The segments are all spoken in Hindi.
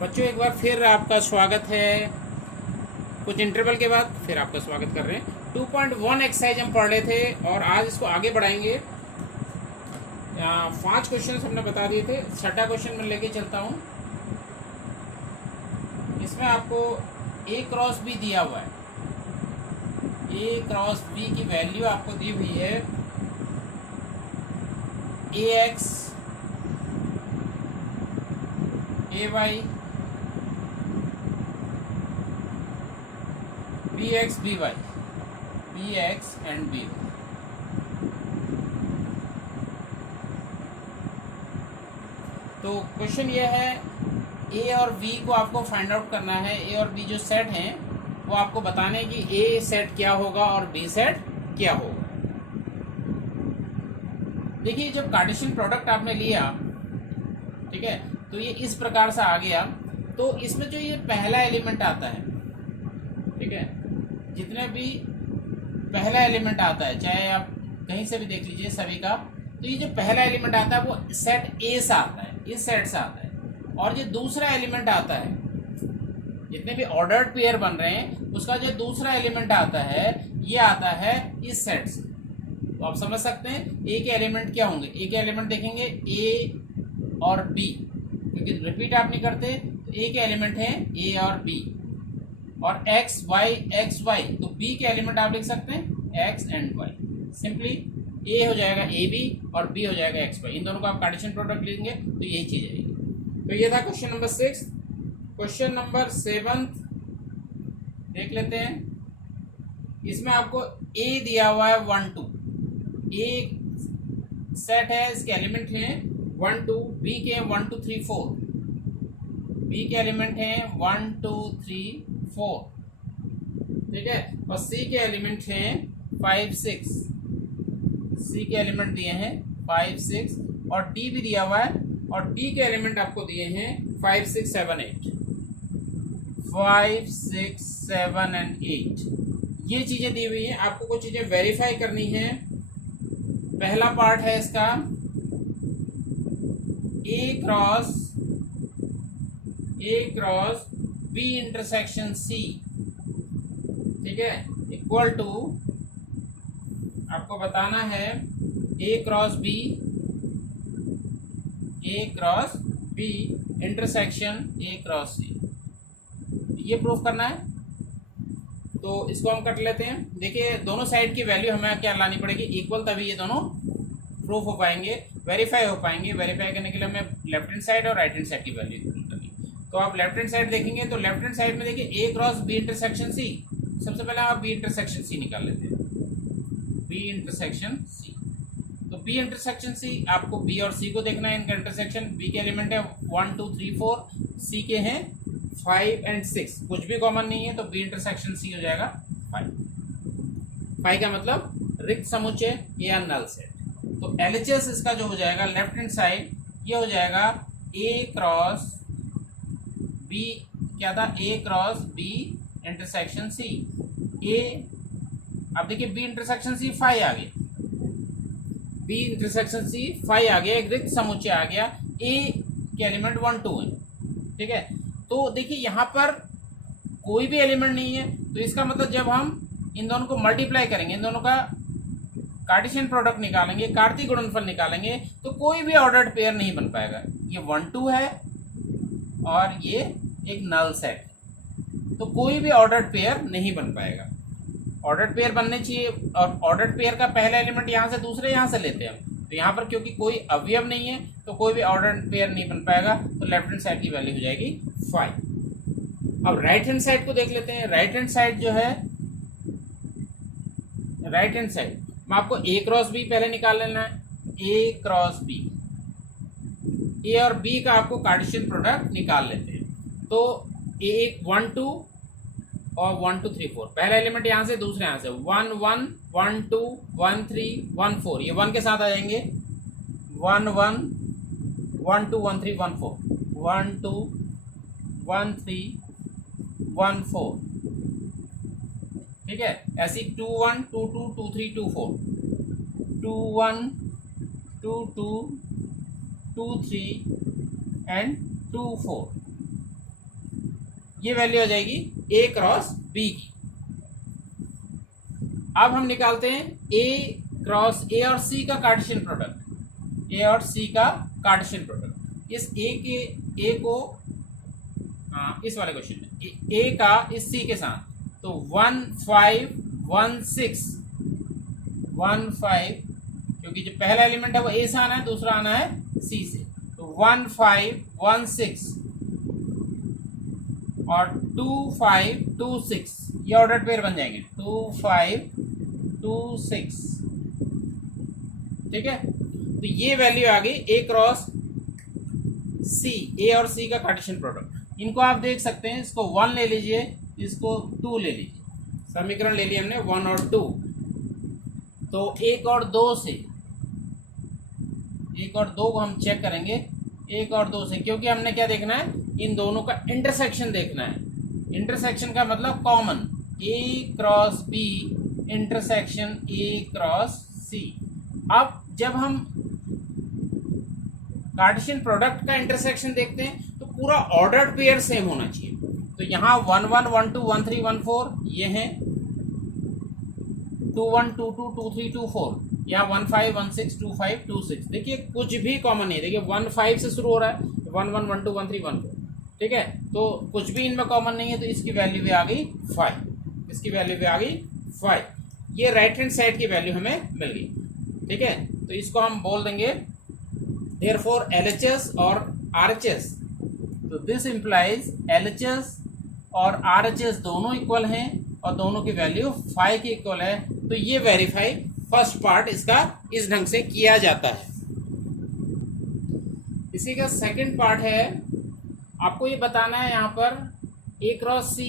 बच्चों एक बार फिर आपका स्वागत है। कुछ इंटरवल के बाद फिर आपका स्वागत कर रहे हैं। 2.1 एक्सरसाइज हम पढ़ रहे थे और आज इसको आगे बढ़ाएंगे। 5 क्वेश्चन हमने बता दिए थे, छठा क्वेश्चन मैं लेके चलता हूँ। इसमें आपको ए क्रॉस बी दिया हुआ है। ए क्रॉस बी की वैल्यू आपको दी हुई है A X A Y B X B Y, B X and B Y. तो क्वेश्चन ये है, ए और बी को आपको फाइंड आउट करना है। ए और बी जो सेट हैं वो आपको बताने कि ए सेट क्या होगा और बी सेट क्या होगा। देखिए जब कार्टेशियन प्रोडक्ट आपने लिया, ठीक है, तो ये इस प्रकार से आ गया। तो इसमें जो ये पहला एलिमेंट आता है, ठीक है, जितने भी पहला एलिमेंट आता है, चाहे आप कहीं से भी देख लीजिए सभी का, तो ये जो पहला एलिमेंट आता है वो सेट ए से आता है, इस सेट से आता है। और जो दूसरा एलिमेंट आता है, जितने भी ऑर्डर्ड पेयर बन रहे हैं उसका जो दूसरा एलिमेंट आता है ये आता है इस सेट से। तो आप समझ सकते हैं ए के एलिमेंट क्या होंगे। ए के एलिमेंट देखेंगे ए और बी, क्योंकि रिपीट आप नहीं करते, तो ए के एलिमेंट हैं ए और बी। और एक्स वाई, तो बी के एलिमेंट आप लिख सकते हैं एक्स एंड वाई। सिंपली ए हो जाएगा ए बी और बी हो जाएगा एक्स वाई। इन दोनों का आप कार्टेशियन प्रोडक्ट लेंगे तो यही चीज आएगी। तो ये था क्वेश्चन नंबर 6। क्वेश्चन नंबर 7 देख लेते हैं। इसमें आपको ए दिया हुआ है 1 2, ए सेट है, इसके एलिमेंट हैं 1 2, बी के 1 2 3 4, बी के एलिमेंट हैं 1 2 3 4, ठीक है, और सी के एलिमेंट हैं 5 6, सी के एलिमेंट दिए हैं 5 6, और डी भी दिया हुआ है, और डी के एलिमेंट आपको दिए हैं 5 6 7 8, 5 6 7 एंड 8। ये चीजें दी हुई हैं, आपको कुछ चीजें वेरीफाई करनी है। पहला पार्ट है इसका A cross B intersection C, ठीक है, इक्वल टू आपको बताना है A cross B intersection A cross C. ये प्रूफ करना है, तो इसको हम कर लेते हैं। देखिए दोनों साइड की वैल्यू हमें क्या लानी पड़ेगी, इक्वल, तभी ये दोनों प्रूफ हो पाएंगे, वेरीफाई हो पाएंगे। वेरीफाई करने के लिए हमें लेफ्ट हैंड साइड और राइट हैंड साइड की वैल्यू इक्वल करनी। तो आप लेफ्ट हैंड साइड देखेंगे तो लेफ्ट हैंड साइड में देखिए ए क्रॉस बी इंटरसेक्शन सी। सबसे पहले आप बी इंटरसेक्शन सी निकाल लेते हैं, बी इंटरसेक्शन सी। तो बी इंटरसेक्शन सी आपको बी और सी को देखना है, इनका इंटरसेक्शन। बी के एलिमेंट है 1 2 3 4, सी के हैं 5 एंड 6, कुछ भी कॉमन नहीं है, तो बी इंटरसेक्शन सी हो जाएगा 5। 5 का मतलब रिक्त समुच्चय या नल सेट। तो एलएचएस इसका जो हो जाएगा लेफ्ट हैंड साइड, ये हो जाएगा ए क्रॉस बी, क्या था, ए क्रॉस बी इंटरसेक्शन सी। ए, अब देखिए बी इंटरसेक्शन सी 5 आ गया, बी इंटरसेक्शन सी 5 आ गया, एक रिक्त समुच्चय आ गया। ए के एलिमेंट 1 2 है, ठीक है। तो देखिए यहाँ पर कोई भी एलिमेंट नहीं है, तो इसका मतलब जब हम इन दोनों को मल्टीप्लाई करेंगे, इन दोनों का कार्टेशियन प्रोडक्ट निकालेंगे, कार्तीय गुणनफल निकालेंगे, तो कोई भी ऑर्डर्ड पेयर नहीं बन पाएगा। ये 1 2 है और ये एक नल सेट है, तो कोई भी ऑर्डर्ड पेयर नहीं बन पाएगा। ऑर्डर्ड पेयर बनने चाहिए, और ऑर्डर्ड पेयर का पहला एलिमेंट यहाँ से, दूसरे यहाँ से लेते हैं हम, तो यहाँ पर क्योंकि कोई अवयव नहीं है तो कोई भी ऑर्डर्ड पेयर नहीं बन पाएगा, तो लेफ्ट हैंड साइड की वैल्यू हो जाएगी 5। अब राइट हैंड साइड को देख लेते हैं। राइट हैंड साइड जो है, राइट हैंड साइड में आपको ए क्रॉस बी पहले निकाल लेना है, ए क्रॉस बी। ए और बी का आपको कार्टेशियन प्रोडक्ट निकाल लेते हैं। तो ए 1 2 और 1 2 3 4, पहला एलिमेंट यहाँ से, दूसरे यहाँ से 1 1 1 2 1 3 1 4, ये 1 के साथ आ जाएंगे, 1 1 1 2 1 3 1 4, 1 2 1 3 1 4, ठीक है। ऐसी 2 1 2 2 2 3 2 4, 2 1 2 2 2 3 एंड 2 4, ये वैल्यू आ जाएगी ए क्रॉस बी की। अब हम निकालते हैं ए क्रॉस ए और सी का कार्टेशियन प्रोडक्ट, ए और सी का कार्टेशियन प्रोडक्ट। इस ए को इस वाले क्वेश्चन में ए का इस सी के साथ, तो 1 5 1 6 1 5, क्योंकि जो पहला एलिमेंट है वो ए से आना है, दूसरा आना है सी से, तो 1 5 1 6 और 2 5 2 6, ये ऑर्डर पेयर बन जाएंगे 2 5 2 6। ठीक है, तो ये वैल्यू आ गई ए क्रॉस सी, ए और सी का कार्टेशियन प्रोडक्ट। इनको आप देख सकते हैं, इसको 1 ले लीजिए, इसको 2 ले लीजिए, समीकरण ले लिया हमने 1 और 2। तो 1 और 2 से, 1 और 2 को हम चेक करेंगे 1 और 2 से, क्योंकि हमने क्या देखना है, इन दोनों का इंटरसेक्शन देखना है। इंटरसेक्शन का मतलब common, A cross B intersection A cross C. अब जब हम कार्टेशियन प्रोडक्ट का इंटरसेक्शन देखते हैं तो पूरा ऑर्डर्ड पेयर सेम होना चाहिए। तो यहाँ 1 1 1 2 1 3 1 4 ये हैं, 2 1 2 2 2 3 2 4, यहाँ 1 5 1 6 2 5 2 6। देखिए कुछ भी कॉमन नहीं, देखिए 1 5 से शुरू हो रहा है, 1 1 1 2 1 3 1 4। ठीक है, तो कुछ भी इनमें कॉमन नहीं है, तो इसकी वैल्यू भी आ गई 5, इसकी वैल्यू भी आ गई 5। ये राइट हैंड साइड की वैल्यू हमें मिल गई। ठीक है, तो इसको हम बोल देंगे therefore LHS और RHS, तो दिस इंप्लाइज LHS और RHS दोनों इक्वल हैं और दोनों की वैल्यू 5 की इक्वल है। तो ये वेरीफाई फर्स्ट पार्ट इसका इस ढंग से किया जाता है। इसी का सेकंड पार्ट है, आपको ये बताना है यहाँ पर A cross C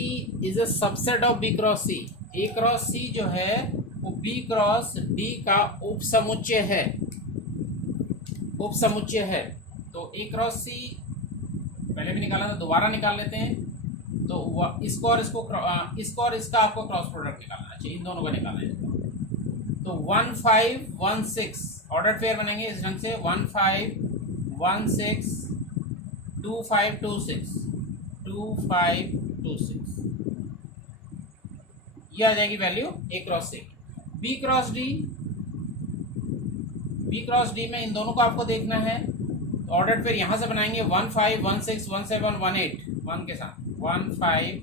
is a subset of B cross C। A cross C जो है वो B क्रॉस D का उपसमुच्चय है, उपसमुच्चय है। तो A क्रॉस C पहले भी निकाला था, दोबारा निकाल लेते हैं। तो इसको और इसका आपको क्रॉस प्रोडक्ट निकालना चाहिए, इन दोनों का निकालना है। तो 1 5 1 6 ऑर्डर पेयर बनेंगे इस ढंग से, 1 5 1 6 2 5 2 6 2 5 2 6, ये आ जाएगी value A cross C। B cross D, B cross D में इन दोनों को आपको देखना है। तो ऑर्डर पेयर यहां से बनाएंगे 1 5 1 6 1 7 1 8, 1 के साथ 1 5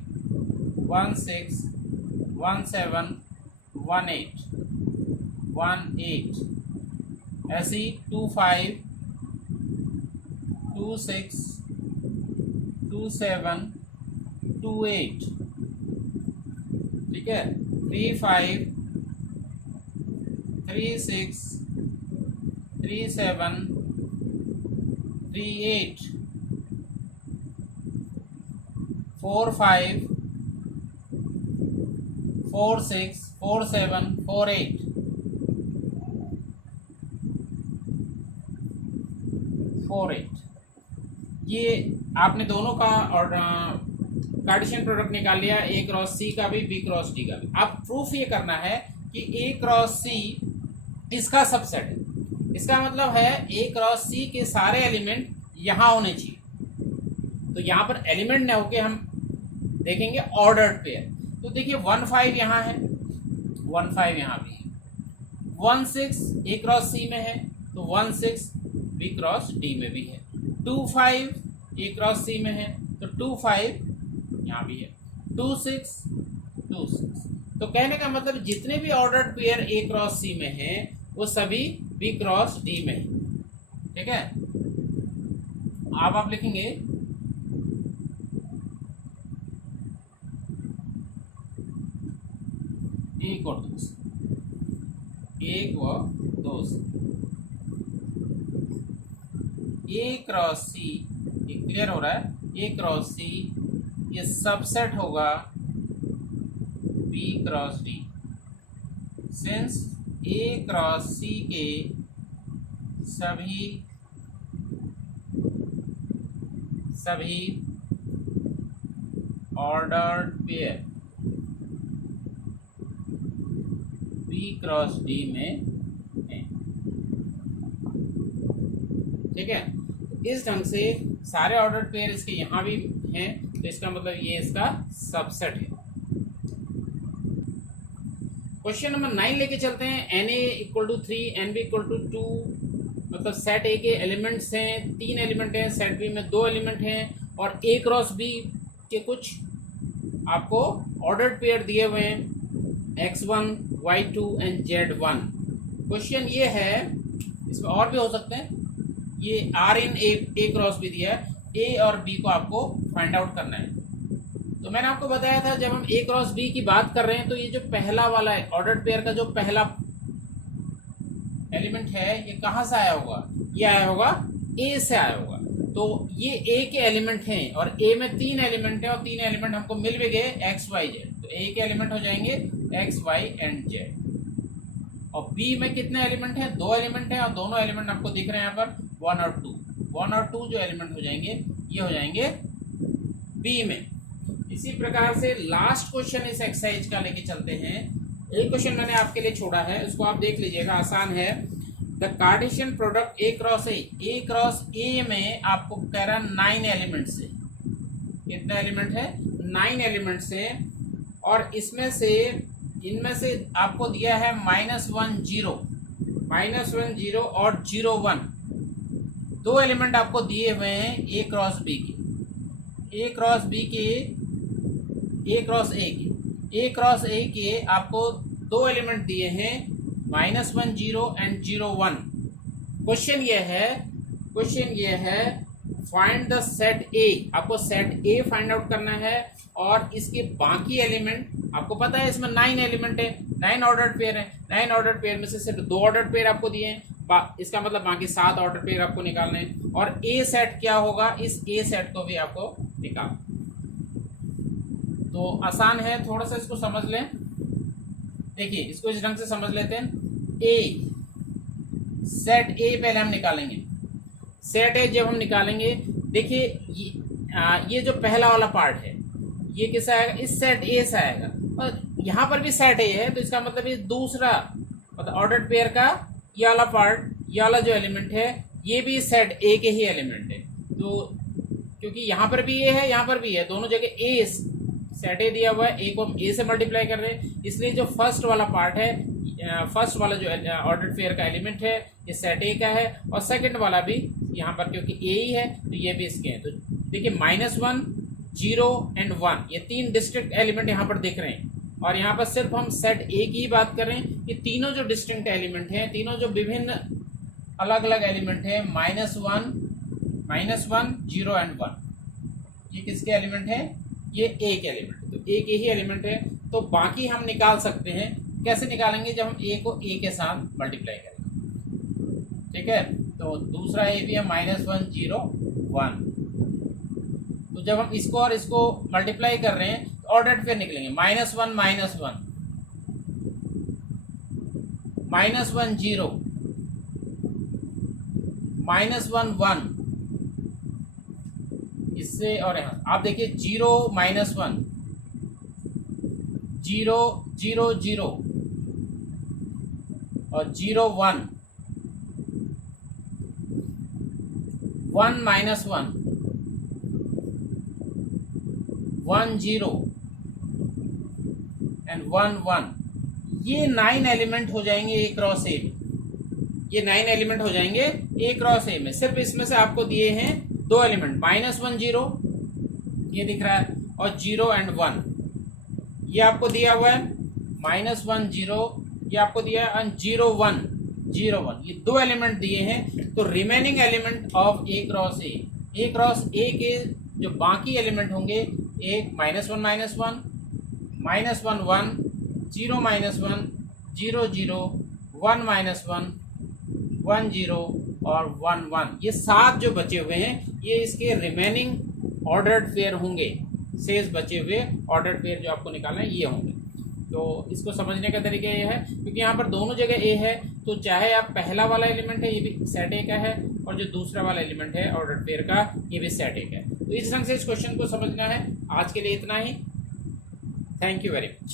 1 6 1 7 1 8 1 8, ऐसी 2 5 2 6 2 7 2 8। ठीक है, 3 5 3 6 3 7 3 8 4 5 4 6 4 7 4 8 4 8। ये आपने दोनों का और कार्टेशियन प्रोडक्ट निकाल लिया, ए क्रॉस सी का भी, बी क्रॉस डी का भी। अब प्रूफ ये करना है कि ए क्रॉस सी इसका सबसेट है। इसका मतलब है ए क्रॉस सी के सारे एलिमेंट यहां होने चाहिए। तो यहां पर एलिमेंट न होके हम देखेंगे ऑर्डर्ड पेयर। तो देखिए 1 5 यहाँ है, 1 5 यहाँ भी है, 1 6 ए क्रॉस सी में है, तो 1 6 बी क्रॉस डी में भी है, 2 5 ए क्रॉस सी में है, तो 2 5 यहाँ भी है, 2 6 2 6। तो कहने का मतलब जितने भी ऑर्डर्ड पेयर ए क्रॉस सी में है वो सभी बी क्रॉस डी में है। ठीक है, अब आप लिखेंगे एक और दो से, एक व दो से, ए क्रॉस सी, ये क्लियर हो रहा है, ए क्रॉस सी ये सबसेट होगा B cross D, since A cross C के सभी ordered pair B cross D में है। ठीक है, इस ढंग से सारे ऑर्डर्ड पेयर इसके यहाँ भी हैं तो इसका मतलब ये इसका सबसेट है। क्वेश्चन नंबर 9 लेके चलते हैं। Na equal to 3, Nb equal to 2, मतलब सेट ए के एलिमेंट्स हैं, 3 एलिमेंट हैं, सेट बी में 2 एलिमेंट हैं, और ए क्रॉस बी के कुछ आपको ऑर्डर्ड पेयर दिए हुए हैं, x1, y2 and z1। Question ये है, इसमें और भी हो सकते हैं, ये are in A cross B दिया है, ए और बी को आपको फाइंड आउट करना है। तो मैंने आपको बताया था जब हम ए क्रॉस बी की बात कर रहे हैं तो ये जो पहला वाला है ऑर्डर्ड पेयर का जो पहला एलिमेंट है ये कहाँ से आया होगा, ये आया होगा ए से आया होगा। तो ये ए के एलिमेंट हैं और ए में 3 एलिमेंट है और 3 एलिमेंट हमको मिल भी गए एक्स वाई जेड। तो ए के एलिमेंट हो जाएंगे एक्स वाई एंड जेड। और बी में कितने एलिमेंट हैं, 2 एलिमेंट हैं और दोनों एलिमेंट आपको दिख रहे हैं यहाँ पर 1 और 2। 1 और 2 जो एलिमेंट हो जाएंगे ये हो जाएंगे बी में। इसी प्रकार से लास्ट क्वेश्चन इस एक्सरसाइज का लेके चलते हैं। एक क्वेश्चन मैंने आपके लिए छोड़ा है, उसको आप देख लीजिएगा, आसान है। The Cartesian product A cross ए में आपको कह रहा है 9 एलिमेंट से। कितने एलिमेंट है, 9 एलिमेंट से, और इसमें से इनमें से आपको दिया है -1 0 और 0 1। 2 एलिमेंट आपको दिए हुए हैं ए क्रॉस बी के, ए क्रॉस ए के आपको 2 एलिमेंट दिए हैं -1 0 एंड 0 1। क्वेश्चन ये है फाइंड द सेट ए। आपको सेट ए फाइंड आउट करना है और इसके बाकी एलिमेंट, आपको पता है इसमें 9 एलिमेंट है, 9 ऑर्डर्ड पेयर है, 9 ऑर्डर्ड पेयर में से सिर्फ 2 ऑर्डर्ड पेयर आपको दिए हैं, इसका मतलब बाकी 7 ऑर्डर पेयर आपको निकालने हैं। और ए सेट क्या होगा, इस ए सेट को भी आपको निकाल। तो आसान है, थोड़ा सा इसको समझ लें। देखिए इसको इस ढंग से समझ लेते हैं। ए सेट ए पहले हम निकालेंगे। सेट ए जब हम निकालेंगे, देखिए ये जो पहला वाला पार्ट है ये किससे आएगा, इस सेट ए से आएगा, और यहाँ पर भी सेट ए है, तो इसका मतलब ये दूसरा मतलब ऑर्डर्ड पेयर का ये वाला पार्ट, ये वाला जो एलिमेंट है ये भी सेट ए के ही एलिमेंट है। तो क्योंकि यहाँ पर भी ए है, यहाँ पर भी है, दोनों जगह ए सेट ए दिया हुआ है, ए को हम ए से मल्टीप्लाई कर रहे हैं, इसलिए जो फर्स्ट वाला पार्ट है, फर्स्ट वाला जो ऑर्डर्ड पेयर का एलिमेंट है ये सेट ए का है, और सेकंड वाला भी यहाँ पर क्योंकि ए ही है तो ये भी इसके हैं। तो देखिए -1 0 एंड 1 ये 3 डिस्टिंक्ट एलिमेंट यहाँ पर दिख रहे हैं, और यहाँ पर सिर्फ हम सेट ए की ही बात कर रहे हैं। ये तीनों जो डिस्टिंक्ट एलिमेंट हैं, तीनों जो विभिन्न अलग अलग एलिमेंट है, -1 0 एंड 1, ये किसके एलिमेंट है, ये ए के एलिमेंट, तो ए के ही एलिमेंट है। तो बाकी हम निकाल सकते हैं, कैसे निकालेंगे, जब हम ए को ए के साथ मल्टीप्लाई करेंगे, ठीक है। तो दूसरा ए भी है -1 0 1। तो जब हम इसको और इसको मल्टीप्लाई कर रहे हैं तो ऑर्डर्ड पेयर निकलेंगे, -1 -1 -1 0 -1 1। इससे और यहाँ आप देखिए 0 -1 0 0 0 और 0 1 1 -1 1 0 एंड 1 1। ये 9 एलिमेंट हो जाएंगे ए क्रॉस ए में, ये 9 एलिमेंट हो जाएंगे ए क्रॉस ए में। सिर्फ इसमें से आपको दिए हैं 2 एलिमेंट, -1 0 ये दिख रहा है, और 0 एंड 1 ये आपको दिया हुआ है, -1 0 ये आपको दिया है, एंड 0 1 ये 2 एलिमेंट दिए हैं। तो remaining element of A cross ए के जो बाकी एलिमेंट होंगे, एक -1 -1 -1 1 0 -1 0 0 1 -1 1 0 और 1 1, ये 7 जो बचे हुए हैं ये इसके रिमेनिंग ऑर्डर्ड पेयर होंगे। शेष बचे हुए ऑर्डर्ड पेयर जो आपको निकालना है ये होंगे। तो इसको समझने का तरीका ये है, क्योंकि यहाँ पर दोनों जगह ए है, तो चाहे आप पहला वाला एलिमेंट है ये भी सेट ए का है, और जो दूसरा वाला एलिमेंट है ऑर्डर्ड पेयर का ये भी सेट ए का है। तो इस ढंग से इस क्वेश्चन को समझना है। आज के लिए इतना ही। Thank you very much.